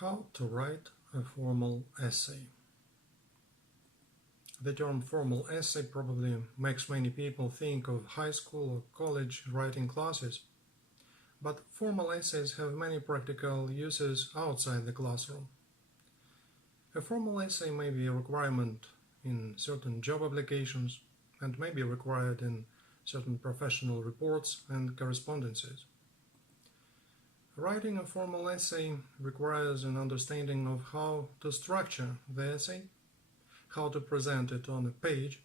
How to write a formal essay. The term formal essay probably makes many people think of high school or college writing classes, but formal essays have many practical uses outside the classroom. A formal essay may be a requirement in certain job applications and may be required in certain professional reports and correspondences. Writing a formal essay requires an understanding of how to structure the essay, how to present it on a page,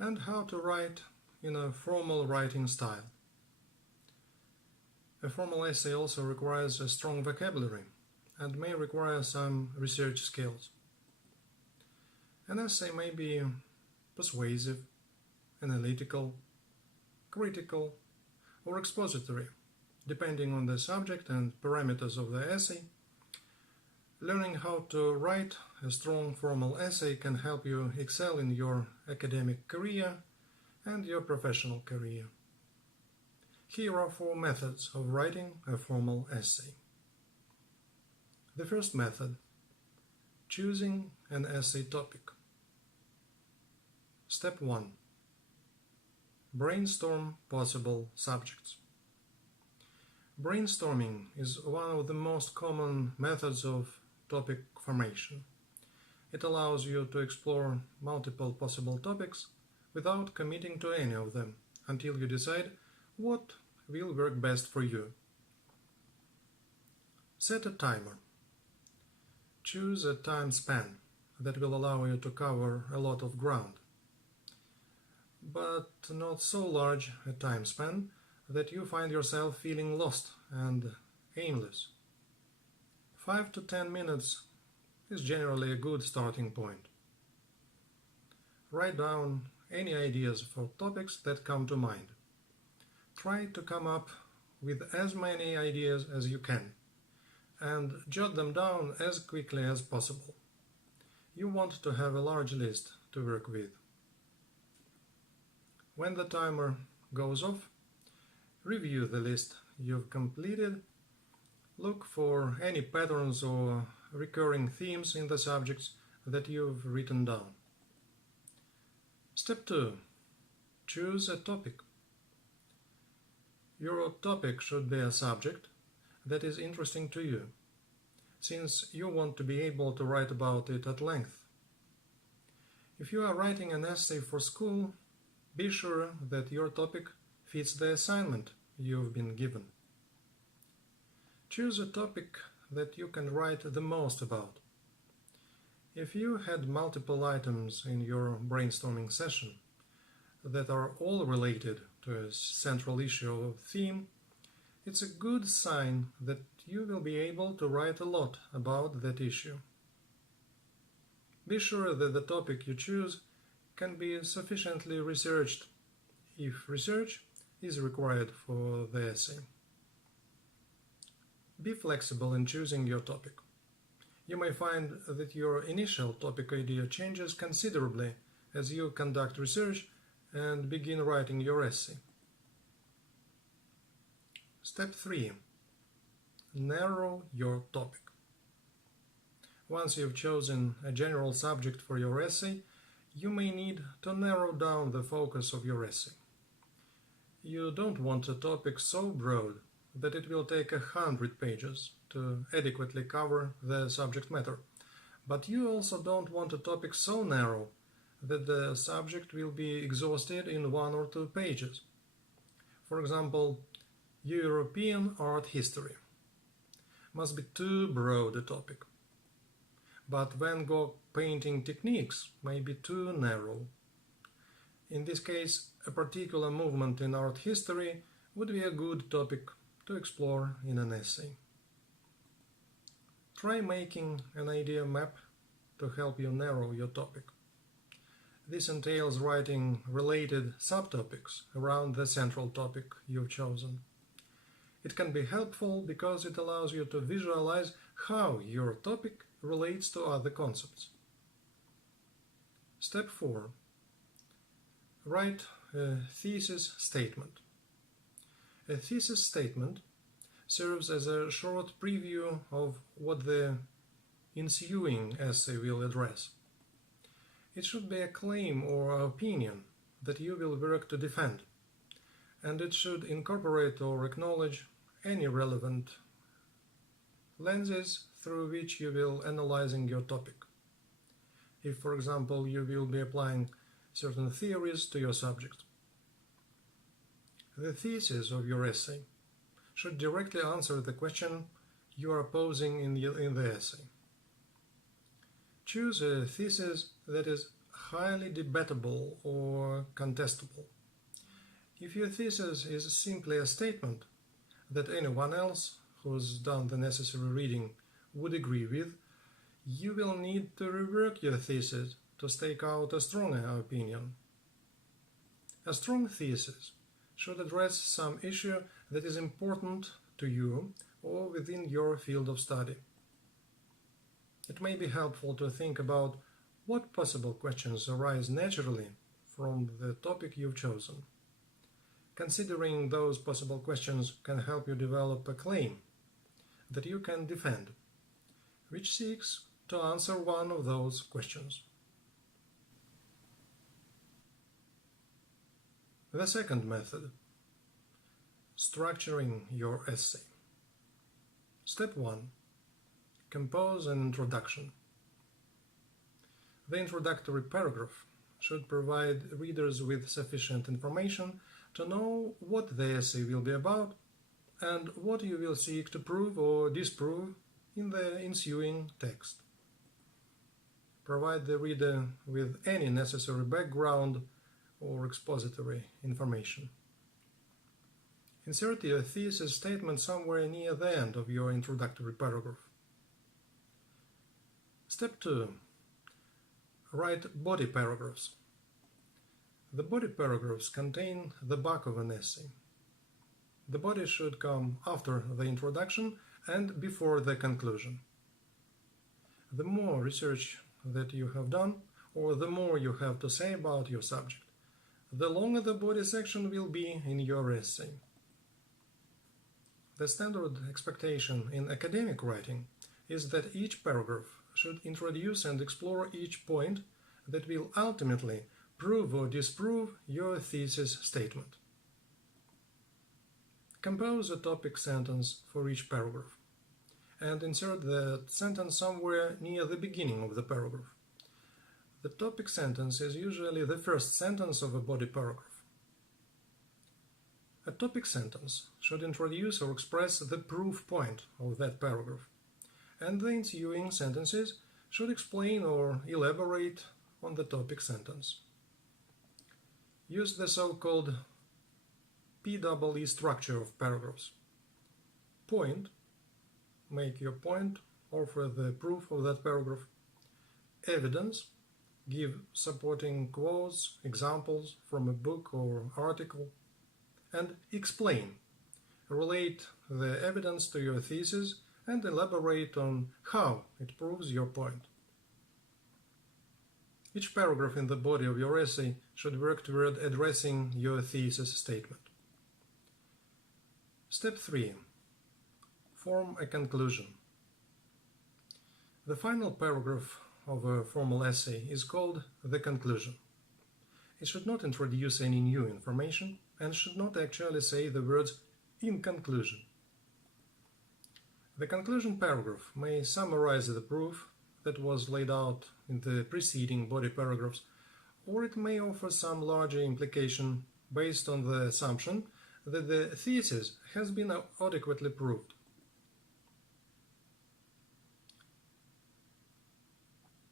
and how to write in a formal writing style. A formal essay also requires a strong vocabulary and may require some research skills. An essay may be persuasive, analytical, critical, or expository, depending on the subject and parameters of the essay. Learning how to write a strong formal essay can help you excel in your academic career and your professional career. Here are 4 methods of writing a formal essay. The first method: choosing an essay topic. Step 1. Brainstorm possible subjects. Brainstorming is one of the most common methods of topic formation. It allows you to explore multiple possible topics without committing to any of them until you decide what will work best for you. Set a timer. Choose a time span that will allow you to cover a lot of ground, but not so large a time span that you find yourself feeling lost and aimless. 5 to 10 minutes is generally a good starting point. Write down any ideas for topics that come to mind. Try to come up with as many ideas as you can and jot them down as quickly as possible. You want to have a large list to work with. When the timer goes off, review the list you've completed. Look for any patterns or recurring themes in the subjects that you've written down. Step 2. Choose a topic. Your topic should be a subject that is interesting to you, since you want to be able to write about it at length. If you are writing an essay for school, be sure that your topic fits the assignment you've been given. Choose a topic that you can write the most about. If you had multiple items in your brainstorming session that are all related to a central issue or theme, it's a good sign that you will be able to write a lot about that issue. Be sure that the topic you choose can be sufficiently researched, if research is required for the essay. Be flexible in choosing your topic. You may find that your initial topic idea changes considerably as you conduct research and begin writing your essay. Step 3. Narrow your topic. Once you've chosen a general subject for your essay, you may need to narrow down the focus of your essay. You don't want a topic so broad that it will take 100 pages to adequately cover the subject matter, but you also don't want a topic so narrow that the subject will be exhausted in 1 or 2 pages. For example, European art history must be too broad a topic, but Van Gogh painting techniques may be too narrow. In this case, a particular movement in art history would be a good topic to explore in an essay. Try making an idea map to help you narrow your topic. This entails writing related subtopics around the central topic you've chosen. It can be helpful because it allows you to visualize how your topic relates to other concepts. Step 4. Write a thesis statement. A thesis statement serves as a short preview of what the ensuing essay will address. It should be a claim or opinion that you will work to defend, and it should incorporate or acknowledge any relevant lenses through which you will analyzing your topic. If, for example, you will be applying certain theories to your subject. The thesis of your essay should directly answer the question you are posing in the essay. Choose a thesis that is highly debatable or contestable. If your thesis is simply a statement that anyone else who's done the necessary reading would agree with, you will need to rework your thesis to stake out a stronger opinion. A strong thesis should address some issue that is important to you or within your field of study. It may be helpful to think about what possible questions arise naturally from the topic you've chosen. Considering those possible questions can help you develop a claim that you can defend, which seeks to answer one of those questions. The second method, structuring your essay. Step 1. Compose an introduction. The introductory paragraph should provide readers with sufficient information to know what the essay will be about and what you will seek to prove or disprove in the ensuing text. Provide the reader with any necessary background or expository information. Insert your thesis statement somewhere near the end of your introductory paragraph. Step 2. Write body paragraphs. The body paragraphs contain the bulk of an essay. The body should come after the introduction and before the conclusion. The more research that you have done, or the more you have to say about your subject, the longer the body section will be in your essay. The standard expectation in academic writing is that each paragraph should introduce and explore each point that will ultimately prove or disprove your thesis statement. Compose a topic sentence for each paragraph and insert the sentence somewhere near the beginning of the paragraph. The topic sentence is usually the first sentence of a body paragraph. A topic sentence should introduce or express the proof point of that paragraph, and the ensuing sentences should explain or elaborate on the topic sentence. Use the so-called PEE structure of paragraphs. Point, make your point, offer the proof of that paragraph. Evidence, give supporting quotes, examples from a book or article. And explain, relate the evidence to your thesis and elaborate on how it proves your point. Each paragraph in the body of your essay should work toward addressing your thesis statement. Step 3. Form a conclusion. The final paragraph of a formal essay is called the conclusion. It should not introduce any new information and should not actually say the words "in conclusion." The conclusion paragraph may summarize the proof that was laid out in the preceding body paragraphs, or it may offer some larger implication based on the assumption that the thesis has been adequately proved.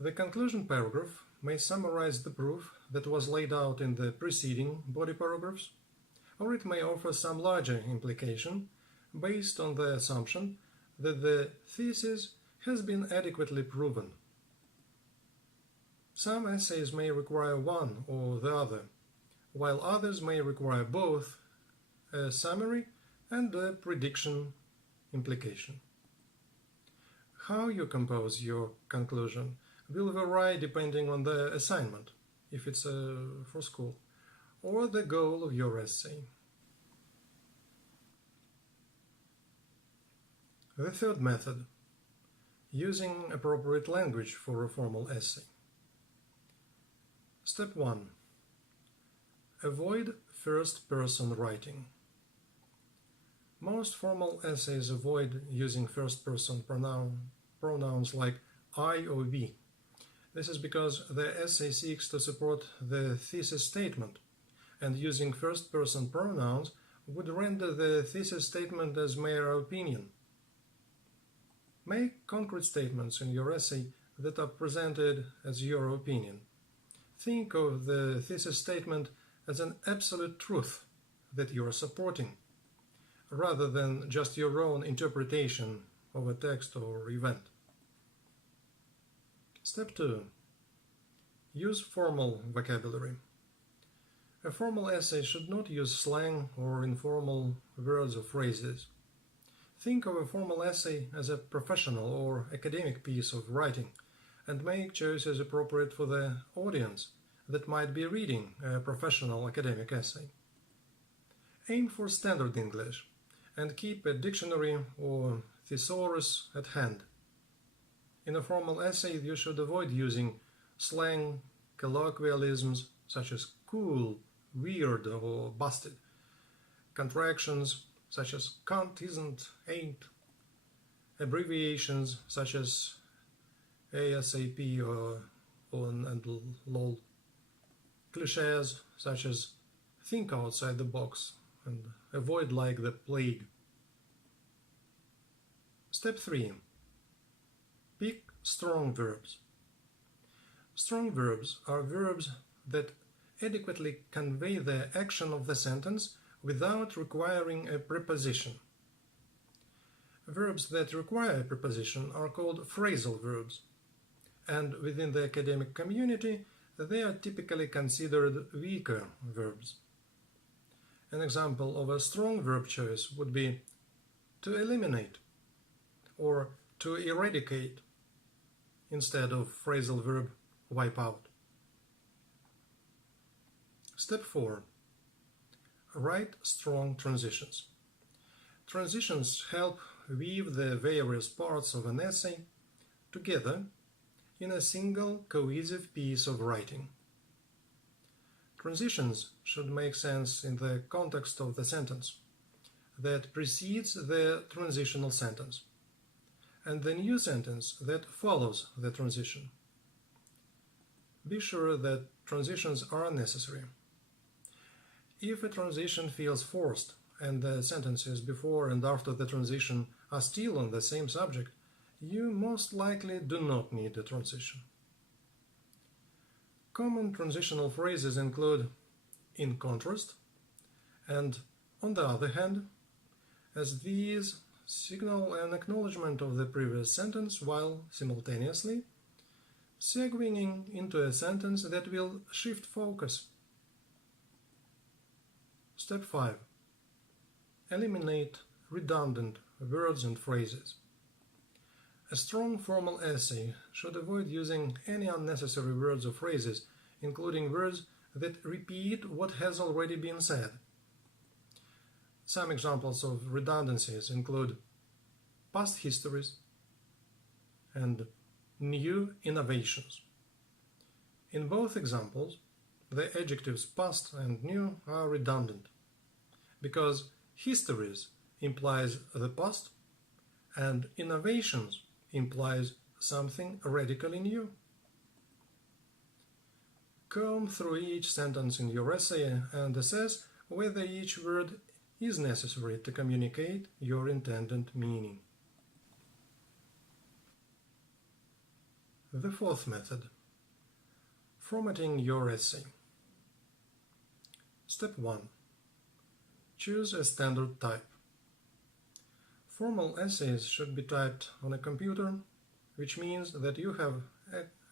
The conclusion paragraph may summarize the proof that was laid out in the preceding body paragraphs, or it may offer some larger implication based on the assumption that the thesis has been adequately proven. Some essays may require one or the other, while others may require both a summary and a prediction implication. How you compose your conclusion will vary depending on the assignment, if it's for school, or the goal of your essay. The third method, using appropriate language for a formal essay. Step 1. Avoid first-person writing. Most formal essays avoid using first-person pronouns like I or we. This is because the essay seeks to support the thesis statement, and using first-person pronouns would render the thesis statement as mere opinion. Make concrete statements in your essay that are presented as your opinion. Think of the thesis statement as an absolute truth that you are supporting, rather than just your own interpretation of a text or event. Step 2. Use formal vocabulary. A formal essay should not use slang or informal words or phrases. Think of a formal essay as a professional or academic piece of writing, and make choices appropriate for the audience that might be reading a professional academic essay. Aim for standard English, and keep a dictionary or thesaurus at hand. In a formal essay, you should avoid using slang, colloquialisms such as cool, weird, or busted, contractions such as can't, isn't, ain't, abbreviations such as ASAP or on and lol, cliches such as think outside the box and avoid like the plague. Step 3. Pick strong verbs. Strong verbs are verbs that adequately convey the action of the sentence without requiring a preposition. Verbs that require a preposition are called phrasal verbs, and within the academic community they are typically considered weaker verbs. An example of a strong verb choice would be to eliminate or to eradicate instead of phrasal verb wipe out. Step 4. Write strong transitions. Transitions help weave the various parts of an essay together in a single cohesive piece of writing. Transitions should make sense in the context of the sentence that precedes the transitional sentence and the new sentence that follows the transition. Be sure that transitions are necessary. If a transition feels forced and the sentences before and after the transition are still on the same subject, you most likely do not need a transition. Common transitional phrases include in contrast and on the other hand, as these signal an acknowledgement of the previous sentence while simultaneously segueing into a sentence that will shift focus. Step 5. Eliminate redundant words and phrases. A strong formal essay should avoid using any unnecessary words or phrases, including words that repeat what has already been said. Some examples of redundancies include past histories and new innovations. In both examples, the adjectives past and new are redundant, because histories implies the past and innovations implies something radically new. Comb through each sentence in your essay and assess whether each word is necessary to communicate your intended meaning. The fourth method. Formatting your essay. Step 1. Choose a standard type. Formal essays should be typed on a computer, which means that you have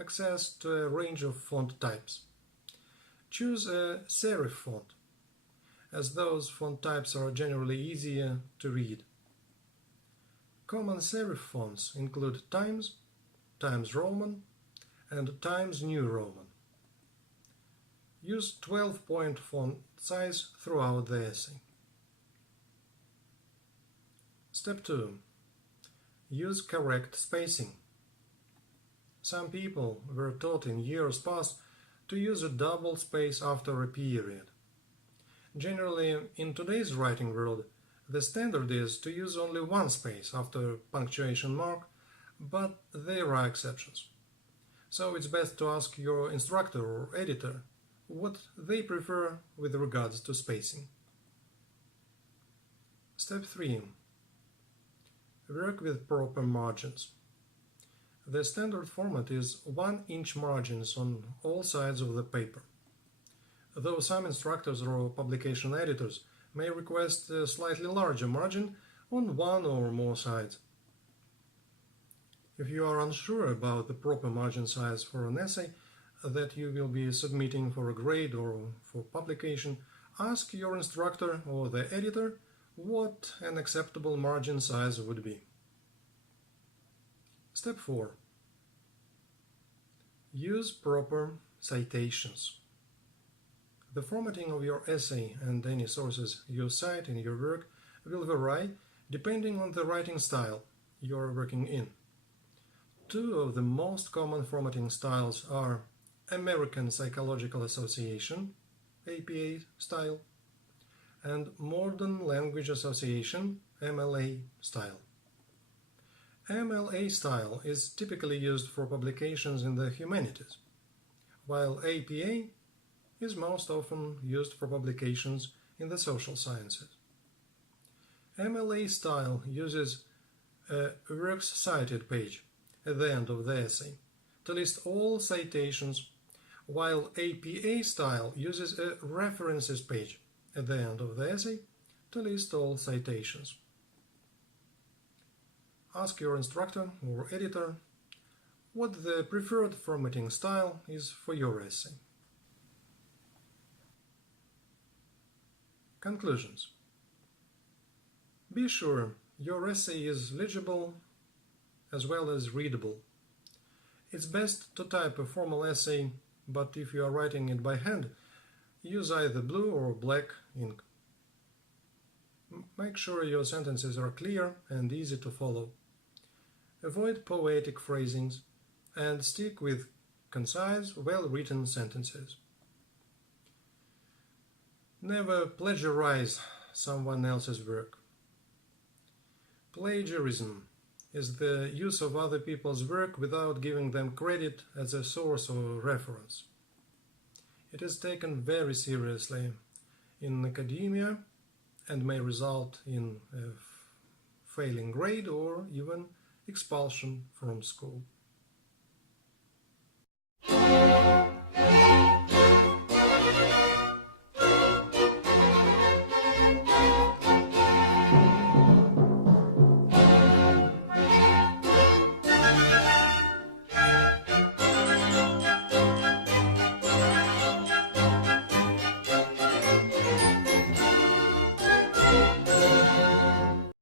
access to a range of font types. Choose a serif font, as those font types are generally easier to read. Common serif fonts include Times, Times Roman, and Times New Roman. Use 12-point font size throughout the essay. Step 2. Use correct spacing. Some people were taught in years past to use a double space after a period. Generally, in today's writing world, the standard is to use only one space after punctuation mark, but there are exceptions. So it's best to ask your instructor or editor what they prefer with regards to spacing. Step 3. Work with proper margins. The standard format is 1-inch margins on all sides of the paper, though some instructors or publication editors may request a slightly larger margin on one or more sides. If you are unsure about the proper margin size for an essay that you will be submitting for a grade or for publication, ask your instructor or the editor what an acceptable margin size would be. Step 4. Use proper citations. The formatting of your essay and any sources you cite in your work will vary depending on the writing style you are working in. Two of the most common formatting styles are American Psychological Association, APA style, and Modern Language Association, MLA style. MLA style is typically used for publications in the humanities, while APA is most often used for publications in the social sciences. MLA style uses a works cited page at the end of the essay to list all citations, while APA style uses a references page at the end of the essay to list all citations. Ask your instructor or editor what the preferred formatting style is for your essay. Conclusions. Be sure your essay is legible as well as readable. It's best to type a formal essay, but if you are writing it by hand, use either blue or black ink. Make sure your sentences are clear and easy to follow. Avoid poetic phrasings and stick with concise, well-written sentences. Never plagiarize someone else's work. Plagiarism is the use of other people's work without giving them credit as a source or reference. It is taken very seriously in academia and may result in a failing grade or even expulsion from school.